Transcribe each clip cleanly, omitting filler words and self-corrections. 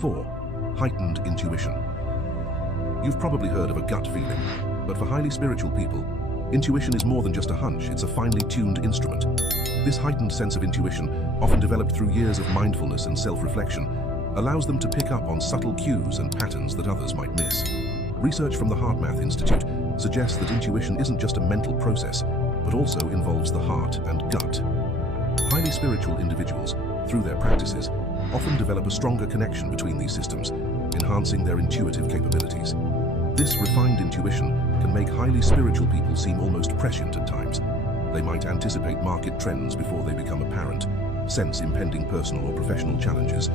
4. Heightened intuition. You've probably heard of a gut feeling, but for highly spiritual people, intuition is more than just a hunch, it's a finely tuned instrument. This heightened sense of intuition, often developed through years of mindfulness and self-reflection, allows them to pick up on subtle cues and patterns that others might miss. Research from the HeartMath Institute suggests that intuition isn't just a mental process, but also involves the heart and gut. Highly spiritual individuals, through their practices, often develop a stronger connection between these systems, enhancing their intuitive capabilities. This refined intuition can make highly spiritual people seem almost prescient at times. They might anticipate market trends before they become apparent, sense impending personal or professional challenges,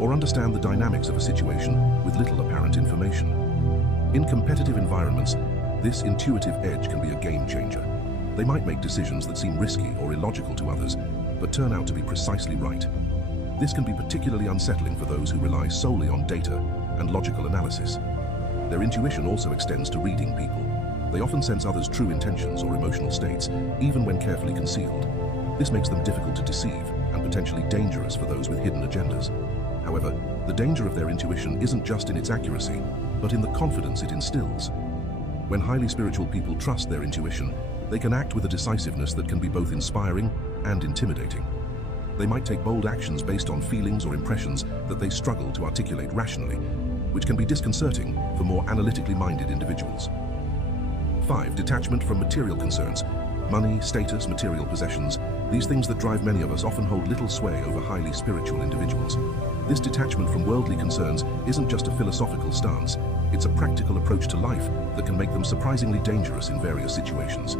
or understand the dynamics of a situation with little apparent information. In competitive environments, this intuitive edge can be a game changer. They might make decisions that seem risky or illogical to others, but turn out to be precisely right. This can be particularly unsettling for those who rely solely on data and logical analysis. Their intuition also extends to reading people. They often sense others' true intentions or emotional states, even when carefully concealed. This makes them difficult to deceive and potentially dangerous for those with hidden agendas. However, the danger of their intuition isn't just in its accuracy, but in the confidence it instills. When highly spiritual people trust their intuition, they can act with a decisiveness that can be both inspiring and intimidating. They might take bold actions based on feelings or impressions that they struggle to articulate rationally, which can be disconcerting for more analytically minded individuals. 5. Detachment from material concerns. Money, status, material possessions, these things that drive many of us often hold little sway over highly spiritual individuals. This detachment from worldly concerns isn't just a philosophical stance, it's a practical approach to life that can make them surprisingly dangerous in various situations.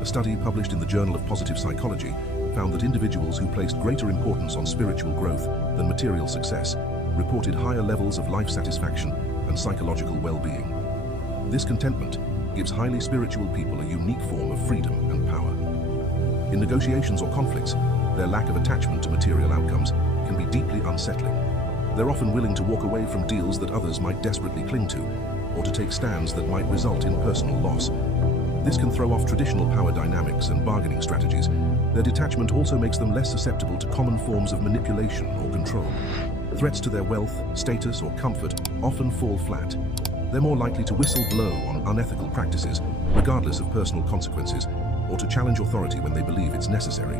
A study published in the Journal of Positive Psychology found that individuals who placed greater importance on spiritual growth than material success reported higher levels of life satisfaction and psychological well-being. This contentment gives highly spiritual people a unique form of freedom and power. In negotiations or conflicts, their lack of attachment to material outcomes can be deeply unsettling. They're often willing to walk away from deals that others might desperately cling to, or to take stands that might result in personal loss. This can throw off traditional power dynamics and bargaining strategies. Their detachment also makes them less susceptible to common forms of manipulation or control. Threats to their wealth, status, or comfort often fall flat. They're more likely to whistle blow on unethical practices, regardless of personal consequences, or to challenge authority when they believe it's necessary.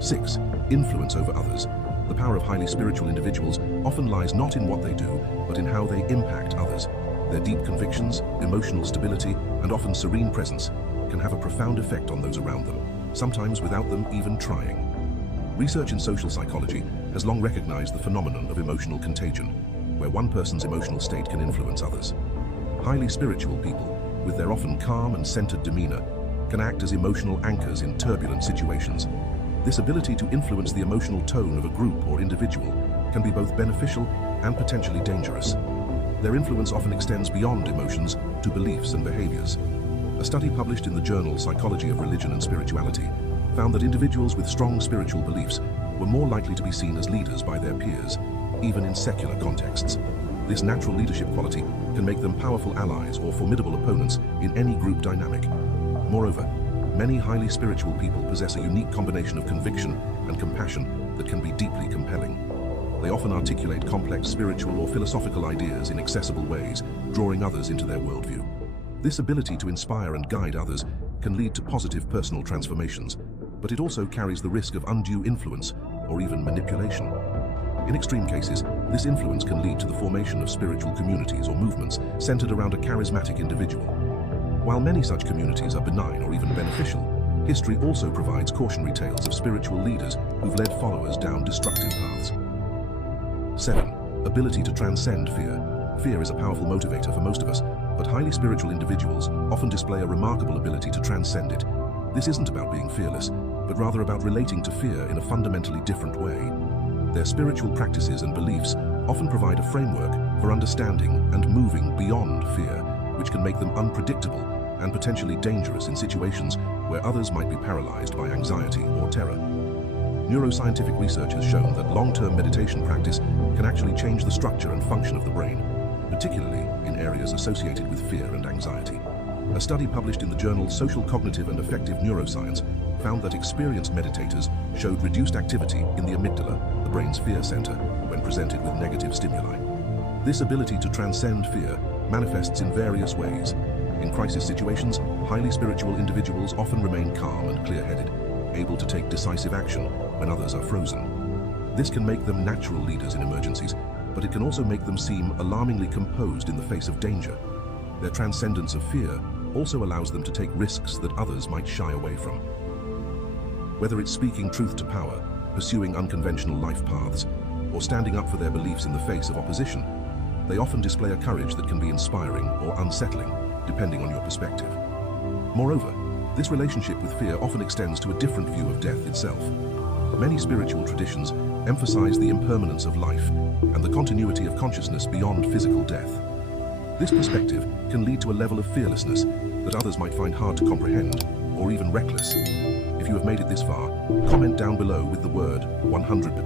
6. Influence over others. The power of highly spiritual individuals often lies not in what they do, but in how they impact others. Their deep convictions, emotional stability, and often serene presence can have a profound effect on those around them, sometimes without them even trying. Research in social psychology has long recognized the phenomenon of emotional contagion, where one person's emotional state can influence others. Highly spiritual people, with their often calm and centered demeanor, can act as emotional anchors in turbulent situations. This ability to influence the emotional tone of a group or individual can be both beneficial and potentially dangerous. Their influence often extends beyond emotions to beliefs and behaviors. A study published in the journal Psychology of Religion and Spirituality found that individuals with strong spiritual beliefs were more likely to be seen as leaders by their peers, even in secular contexts. This natural leadership quality can make them powerful allies or formidable opponents in any group dynamic. Moreover, many highly spiritual people possess a unique combination of conviction and compassion that can be deeply compelling. They often articulate complex spiritual or philosophical ideas in accessible ways, drawing others into their worldview. This ability to inspire and guide others can lead to positive personal transformations, but it also carries the risk of undue influence or even manipulation. In extreme cases, this influence can lead to the formation of spiritual communities or movements centered around a charismatic individual. While many such communities are benign or even beneficial, history also provides cautionary tales of spiritual leaders who've led followers down destructive paths. 7. Ability to transcend fear. Fear is a powerful motivator for most of us, but highly spiritual individuals often display a remarkable ability to transcend it. This isn't about being fearless, but rather about relating to fear in a fundamentally different way. Their spiritual practices and beliefs often provide a framework for understanding and moving beyond fear, which can make them unpredictable and potentially dangerous in situations where others might be paralyzed by anxiety or terror. Neuroscientific research has shown that long-term meditation practice can actually change the structure and function of the brain, particularly in areas associated with fear and anxiety. A study published in the journal Social Cognitive and Affective Neuroscience found that experienced meditators showed reduced activity in the amygdala, the brain's fear center, when presented with negative stimuli. This ability to transcend fear manifests in various ways. In crisis situations, highly spiritual individuals often remain calm and clear-headed, able to take decisive action when others are frozen. This can make them natural leaders in emergencies, but it can also make them seem alarmingly composed in the face of danger. Their transcendence of fear also allows them to take risks that others might shy away from. Whether it's speaking truth to power, pursuing unconventional life paths, or standing up for their beliefs in the face of opposition, they often display a courage that can be inspiring or unsettling, depending on your perspective. Moreover, this relationship with fear often extends to a different view of death itself. Many spiritual traditions emphasize the impermanence of life and the continuity of consciousness beyond physical death. This perspective can lead to a level of fearlessness that others might find hard to comprehend or even reckless. If you have made it this far, comment down below with the word 100%.